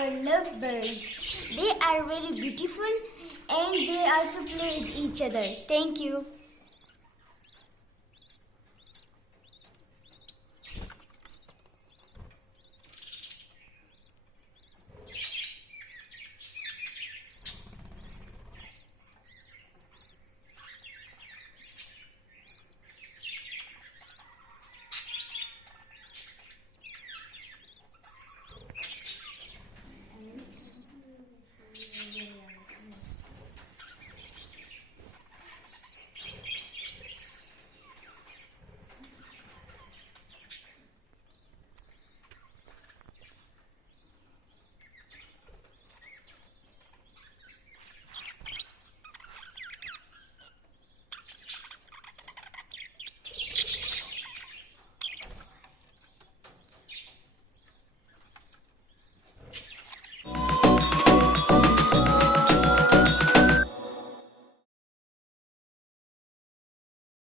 our lovebirds. They are very beautiful and they also play with each other. Thank you.